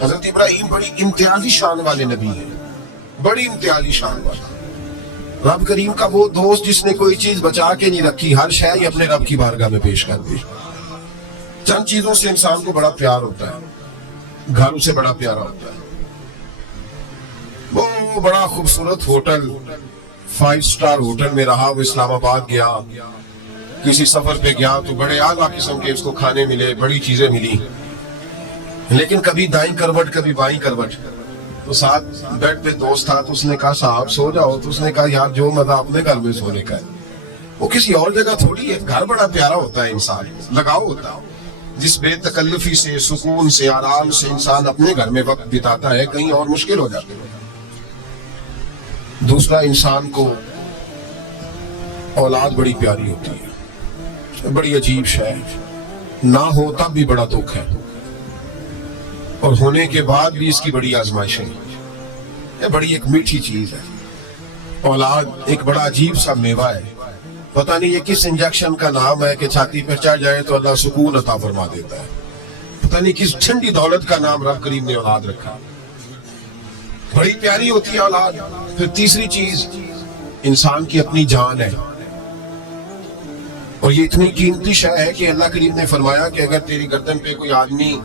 حضرت ابراہیم بڑی امتیازی شان والے نبی ہیں، بڑی امتیازی شان والے۔ رب کریم کا وہ دوست جس نے کوئی چیز بچا کے نہیں رکھی، ہر شے اپنے رب کی بارگاہ میں پیش کر دی۔ چند چیزوں سے انسان کو بڑا پیار ہوتا ہے، گھر اسے بڑا پیارا ہوتا ہے، وہ بڑا خوبصورت ہوٹل، 5 سٹار ہوٹل میں رہا، وہ اسلام آباد گیا، کسی سفر پہ گیا تو بڑے اعلیٰ قسم کے اس کو کھانے ملے، بڑی چیزیں ملی، لیکن کبھی دائیں کروٹ کبھی بائیں کروٹ۔ تو ساتھ بیڈ پہ دوست تھا تو اس نے کہا صاحب سو جاؤ، تو اس نے کہا یار جو مزہ اپنے گھر میں سونے کا ہے وہ کسی اور جگہ تھوڑی ہے۔ گھر بڑا پیارا ہوتا ہے، انسان لگاؤ ہوتا ہے، جس بے تکلفی سے، سکون سے، آرام سے انسان اپنے گھر میں وقت بتاتا ہے، کہیں اور مشکل ہو جاتا ہے۔ دوسرا، انسان کو اولاد بڑی پیاری ہوتی ہے، بڑی عجیب شے ہے، نہ ہو تب بھی بڑا دکھ ہے، اور ہونے کے بعد بھی اس کی بڑی آزمائشیں ہیں۔ یہ بڑی ایک میٹھی چیز ہے۔ اولاد ایک بڑا عجیب سا میوہ ہے، پتہ نہیں یہ کس انجیکشن کا نام ہے کہ چھاتی پہ چڑھ جائے تو اللہ سکون عطا فرما دیتا ہے، پتہ نہیں کس ٹھنڈی دولت کا نام رب کریم نے اولاد رکھا، بڑی پیاری ہوتی ہے اولاد۔ پھر تیسری چیز انسان کی اپنی جان ہے، اور یہ اتنی قیمتی شے ہے کہ اللہ کریم نے فرمایا کہ اگر تیری گردن پہ کوئی آدمی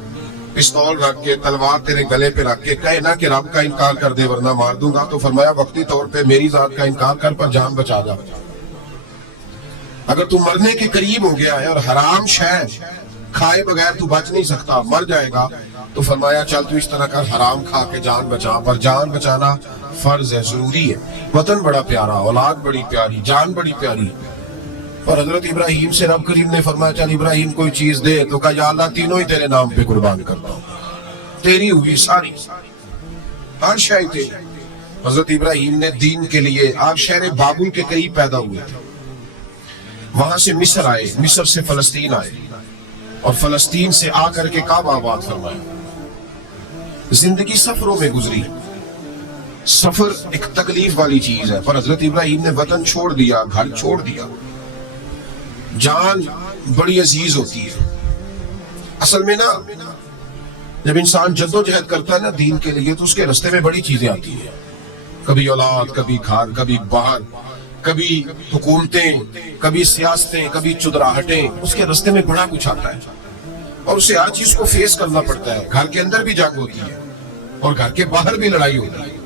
پستول رکھ کے، تلوار تیرے گلے پہ رکھ کے کہے نا کہ رب کا انکار کر دے ورنہ مار دوں گا، تو فرمایا وقتی طور پہ میری ذات کا انکار کر پر جان بچا جا۔ اگر تو مرنے کے قریب ہو گیا ہے اور حرام شے کھائے بغیر تو بچ نہیں سکتا، مر جائے گا، تو فرمایا چل تو اس طرح کر، حرام کھا کے جان بچا، پر جان بچانا فرض ہے، ضروری ہے۔ وطن بڑا پیارا، اولاد بڑی پیاری، جان بڑی پیاری۔ اور حضرت ابراہیم سے رب کریم نے فرمایا چل ابراہیم کوئی چیز دے، تو کہا یا اللہ تینوں ہی تیرے نام پہ قربان کرتا ہوں، تیری ہوئی ساری، ہر شے تیری۔ حضرت ابراہیم نے دین کے لیے، آپ شہر بابل کے قریب پیدا ہوئے تھے، وہاں سے مصر آئے، مصر سے فلسطین آئے، اور فلسطین سے آ کر کے کعبہ آباد فرمایا۔ زندگی سفروں میں گزری، سفر ایک تکلیف والی چیز ہے، پر حضرت ابراہیم نے وطن چھوڑ دیا، گھر چھوڑ دیا۔ جان بڑی عزیز ہوتی ہے اصل میں نا، جب انسان جدوجہد کرتا ہے نا دین کے لیے تو اس کے رستے میں بڑی چیزیں آتی ہیں، کبھی اولاد، کبھی گھر، کبھی باہر، کبھی حکومتیں، کبھی سیاستیں، کبھی چدراہٹیں، اس کے رستے میں بڑا کچھ آتا ہے اور اسے ہر چیز کو فیس کرنا پڑتا ہے۔ گھر کے اندر بھی جنگ ہوتی ہے اور گھر کے باہر بھی لڑائی ہوتی ہے،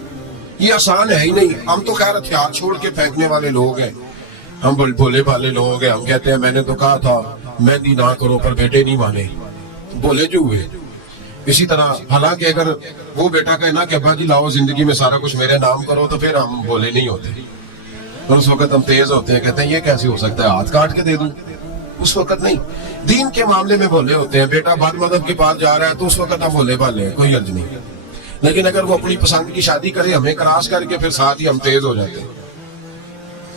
یہ آسان ہے ہی نہیں۔ ہم تو خیر ہتھیار چھوڑ کے پھینکنے والے لوگ ہیں، ہم بھولے بھالے لوگ ہیں، ہم کہتے ہیں میں نے تو کہا تھا مہندی نہ کرو، پر بیٹے نہیں مانے، بولے جو ہوئے۔ اسی طرح حالانکہ اگر وہ بیٹا کہے نا کہ ابا جی لاؤ زندگی میں سارا کچھ میرے نام کرو، تو پھر ہم بولے نہیں ہوتے، اور اس وقت ہم تیز ہوتے ہیں، کہتے ہیں یہ کیسے ہو سکتا ہے، ہاتھ کاٹ کے دے دوں، اس وقت نہیں۔ دین کے معاملے میں بولے ہوتے ہیں، بیٹا بد مذہب کے پاس جا رہا ہے تو اس وقت ہم بولے بھالے ہیں، کوئی عرض نہیں، لیکن اگر وہ اپنی پسند کی شادی کرے ہمیں کراس کر کے، پھر ساتھ ہی ہم تیز ہو جاتے ہیں۔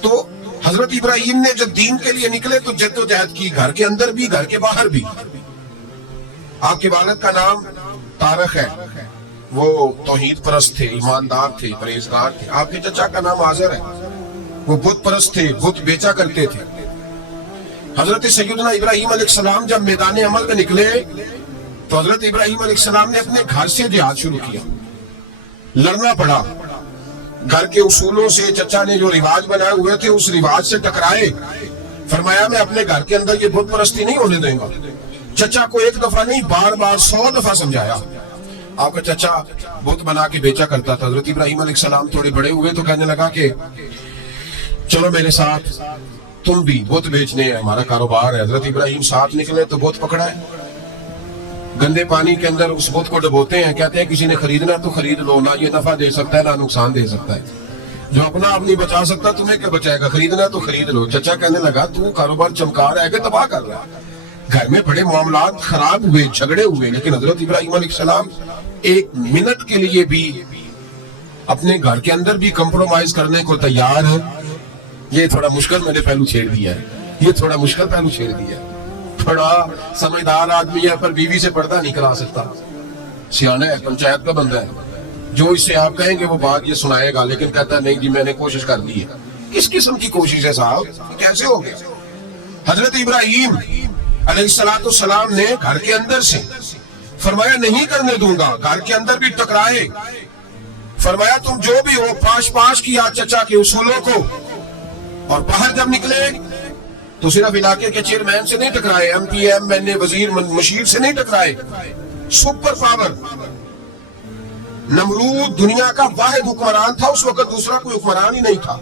تو حضرت ابراہیم نے جب دین کے لیے نکلے تو جد و جہد کی، گھر کے اندر بھی گھر کے باہر بھی۔ آپ کے والد کا نام طارق ہے، وہ توحید پرست تھے، ایماندار تھے، پرہیزگار تھے۔ آپ کے چچا کا نام آذر ہے، وہ بت پرست تھے، بت بیچا کرتے تھے۔ حضرت سیدنا ابراہیم علیہ السلام جب میدان عمل میں نکلے تو حضرت ابراہیم علیہ السلام نے اپنے گھر سے جہاد شروع کیا، لڑنا پڑا، گھر کے اصولوں سے، چچا نے جو رواج بنائے ہوئے تھے اس رواج سے ٹکرائے۔ فرمایا میں اپنے گھر کے اندر یہ بت پرستی نہیں ہونے دوں گا۔ چچا کو ایک دفعہ نہیں، بار بار 100 دفعہ سمجھایا۔ آپ کا چچا بت بنا کے بیچا کرتا تھا۔ حضرت ابراہیم علیہ السلام تھوڑے بڑے ہوئے تو کہنے لگا کہ چلو میرے ساتھ، تم بھی بت بیچنے ہیں، ہمارا کاروبار ہے۔ حضرت ابراہیم ساتھ نکلے تو بت پکڑا ہے، گندے پانی کے اندر اس بت کو ڈبوتے ہیں، کہتے ہیں کسی نے خریدنا تو خرید لو، نہ یہ نفع دے سکتا ہے نہ نقصان دے سکتا ہے، جو اپنا آپ نہیں بچا سکتا تمہیں کیا بچائے گا، خریدنا تو خرید لو۔ چچا کہنے لگا تو کاروبار چمکا رہا ہے کہ تباہ کر رہا ہے۔ گھر میں بڑے معاملات خراب ہوئے، جھگڑے ہوئے، لیکن حضرت ابراہیم علیہ السلام ایک منٹ کے لیے بھی اپنے گھر کے اندر بھی کمپرومائز کرنے کو تیار ہے۔ یہ تھوڑا مشکل میں نے پہلو چھیڑ دیا ہے، یہ تھوڑا مشکل پہلو چھیڑ دیا ہے۔ بڑا سمجھدار آدمی ہے پر بیوی سے پردہ نہیں کرا سکتا، سیانا ہے، پنچایت کا بندہ ہے، جو اس سے آپ کہیں گے وہ بات یہ سنائے گا، لیکن کہتا ہے نہیں جی میں نے کوشش کر لی ہے۔ کس قسم کی کوشش ہے صاحب، کیسے ہو گیا؟ حضرت ابراہیم علیہ السلام نے گھر کے اندر سے فرمایا نہیں کرنے دوں گا، گھر کے اندر بھی ٹکرائے، فرمایا تم جو بھی ہو پاش پاش کیا چچا کے اصولوں کو، اور باہر جب نکلے تو صرف علاقے کے چیئرمین سے نہیں ٹکرائے، ایم پی ایم این اے وزیر مشیر سے نہیں ٹکرائے، سپر پاور نمرود دنیا کا واحد حکمران تھا اس وقت، دوسرا کوئی حکمران ہی نہیں تھا،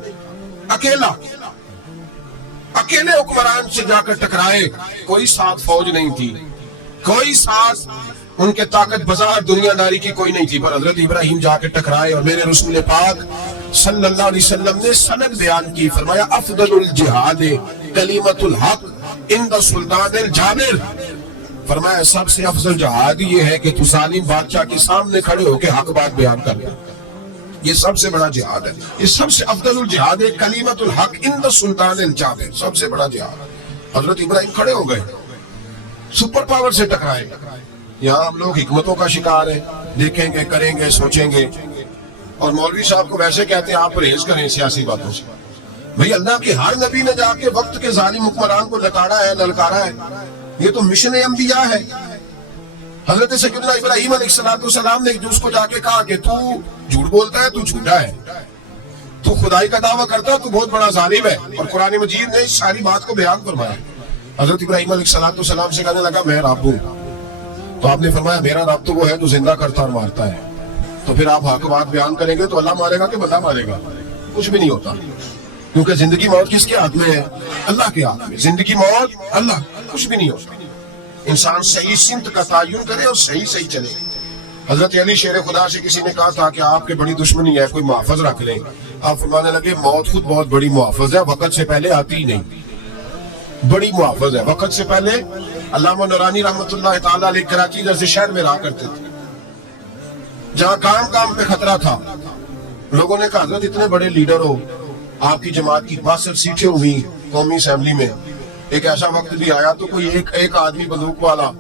اکیلے حکمران سے جا کر ٹکرائے، کوئی ساتھ فوج نہیں تھی، کوئی ساتھ ان کے طاقت بازار دنیا داری کی کوئی نہیں تھی، پر حضرت ابراہیم جا کے ٹکرائے، اور میرے رسول پاک صلی اللہ علیہ وسلم نے سند بیان کی، فرمایا افضل الجہاد کلمۃ الحق عند سلطان الجابر، فرمایا سب سے افضل جہاد یہ ہے کہ تو ظالم بادشاہ کے سامنے کھڑے ہو کے حق بات بیان کر لے، یہ سب سے بڑا جہاد ہے، یہ سب سے افضل الجہاد ہے کلمۃ الحق عند سلطان الجابر، سب سے بڑا جہاد۔ حضرت ابراہیم کھڑے ہو گئے، سپر پاور سے ٹکرائے۔ یہاں ہم لوگ حکمتوں کا شکار ہیں، دیکھیں گے کریں گے سوچیں گے، اور مولوی صاحب کو ویسے کہتے ہیں آپ پرہیز کریں سیاسی باتوں سے۔ بھئی اللہ کے ہر نبی نے جا کے وقت کے ظالم حکمران کو لتاڑا ہے، للکارا ہے، یہ تو مشن انبیاء ہے۔ حضرت سیدنا ابراہیم علیہ السلام نے اس کو جا کے کہا کہ تو جھوٹ بولتا ہے، تو جھوٹا ہے، تو خدائی کا دعویٰ کرتا ہے، تو بہت بڑا ظالم ہے، اور قرآن مجید نے اس ساری بات کو بیان فرمایا۔ حضرت ابراہیم علیہ السلام سے کہنے لگا میں رب ہوں، تو آپ نے فرمایا میرا رب تو وہ ہے جو زندہ کرتا اور مارتا ہے، تو پھر آپ حق بات بیان کریں گے تو اللہ مارے گا کہ بندہ مارے گا؟ کچھ بھی نہیں ہوتا، کیونکہ زندگی موت کس کے ہاتھ میں ہے؟ اللہ کے ہاتھ میں، زندگی موت اللہ، کچھ بھی نہیں ہوتا۔ انسان صحیح سمت کا تعین کرے اور صحیح چلے۔ حضرت علی شیر خدا سے کسی نے کہا تھا کہ آپ کے بڑی دشمنی ہے، کوئی محافظ رکھ لیں، آپ فرمانے لگے موت خود بہت بڑی محافظ ہے، وقت سے پہلے آتی ہی نہیں، بڑی محافظ ہے وقت سے پہلے۔ علامہ نورانی رحمت اللہ تعالیٰ علیہ کراچی جیسے شہر میں رہا کرتے تھے، جہاں کام پہ خطرہ تھا، لوگوں نے کہا حضرت اتنے بڑے لیڈر ہو، آپ کی جماعت کی 62 سیٹیں ہوئی قومی اسمبلی میں، ایک ایسا وقت بھی آیا تو کوئی ایک آدمی بندوق والا،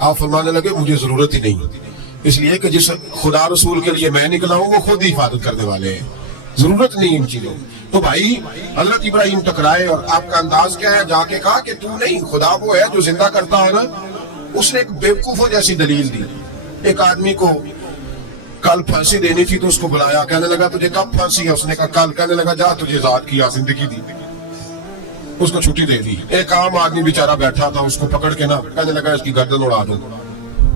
آپ فرمانے لگے مجھے ضرورت ہی نہیں، اس لیے کہ جس خدا رسول کے لیے میں نکلا ہوں وہ خود ہی حفاظت کرنے والے ہیں، ضرورت نہیں ان چیزوں۔ تو بھائی حضرت ابراہیم ٹکرائے، اور آپ کا انداز کیا ہے؟ جا کے کہا کہ تو نہیں، خدا وہ ہے جو زندہ کرتا ہے نا۔ اس نے ایک بیوقوفوں جیسی دلیل دی، ایک آدمی کو کل پھانسی دینی تھی تو اس کو بلایا، کہنے لگا تجھے کب پھانسی ہے؟ اس نے کہا کل، کہنے لگا جا تجھے آزاد کیا، زندگی دی، اس کو چھٹی دے دی۔ ایک عام آدمی بیچارہ بیٹھا تھا، اس کو پکڑ کے نا کہنے لگا اس کی گردن اڑا دوں،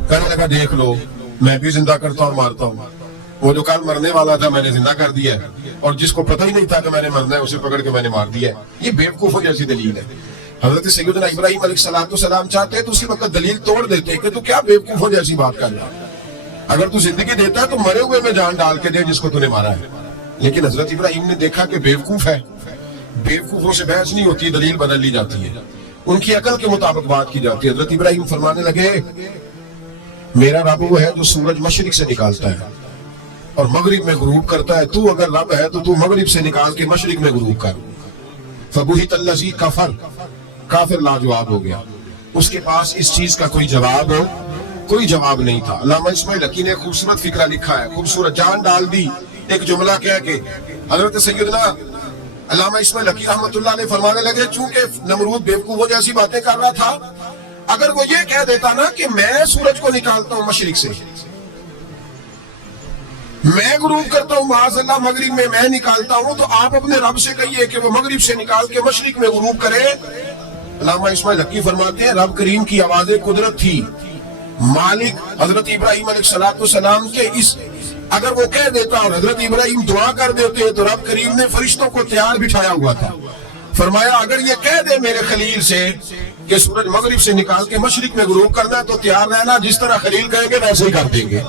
کہنے لگا دیکھ لو میں بھی زندہ کرتا اور مارتا ہوں، وہ جو کل مرنے والا تھا میں نے زندہ کر دیا ہے، اور جس کو پتہ ہی نہیں تھا کہ میں نے مرنا ہے اسے پکڑ کے میں نے مار دیا ہے۔ یہ بیوقوفوں جیسی دلیل ہے۔ حضرت سیدنا ابراہیم علیہ السلام چاہتے تو اسی وقت دلیل توڑ دیتے کہ تو کیا بیوقوفوں جیسی بات کر رہا ہے، اگر تو زندگی دیتا ہے تو مرے ہوئے میں جان ڈال کے دے جس کو تو نے مارا ہے۔ لیکن حضرت ابراہیم نے دیکھا کہ بیوقوف ہے، بیوقوفوں سے بحث نہیں ہوتی، دلیل بدل لی جاتی ہے، ان کی عقل کے مطابق بات کی جاتی ہے۔ حضرت ابراہیم فرمانے لگے میرا رب وہ ہے جو سورج مشرق سے نکالتا ہے اور مغرب میں غروب کرتا ہے، تو اگر رب ہے تو مغرب سے نکال کے مشرق میں غروب کر۔ فبہت الذی کفر، کافر لاجواب ہو گیا، اس کے پاس اس چیز کا کوئی جواب نہیں تھا۔ علامہ اسماعیل حقی نے خوبصورت فقرہ لکھا ہے، خوبصورت جان ڈال دی ایک جملہ کہہ کے۔ حضرت سیدنا علامہ اسماعیل حقی رحمت اللہ علیہ فرمانے لگے چونکہ نمرود بیوقوفوں جیسی باتیں کر رہا تھا، اگر وہ یہ کہہ دیتا نا کہ میں سورج کو نکالتا ہوں مشرق سے، میں غروب کرتا ہوں معاذ اللہ مغرب میں میں نکالتا ہوں، تو آپ اپنے رب سے کہیے کہ وہ مغرب سے نکال کے مشرق میں غروب کرے۔ علامہ اسماعیل حقی فرماتے ہیں رب کریم کی آواز قدرت تھی، مالک حضرت ابراہیم علیہ السلام کے اس اگر وہ کہہ دیتا اور حضرت ابراہیم دعا کر دیتے تو رب کریم نے فرشتوں کو تیار بٹھایا ہوا تھا، فرمایا اگر یہ کہہ دے میرے خلیل سے کہ سورج مغرب سے نکال کے مشرق میں غروب کرنا ہے تو تیار رہنا، جس طرح خلیل کہیں گے ویسے ہی کر دیں گے۔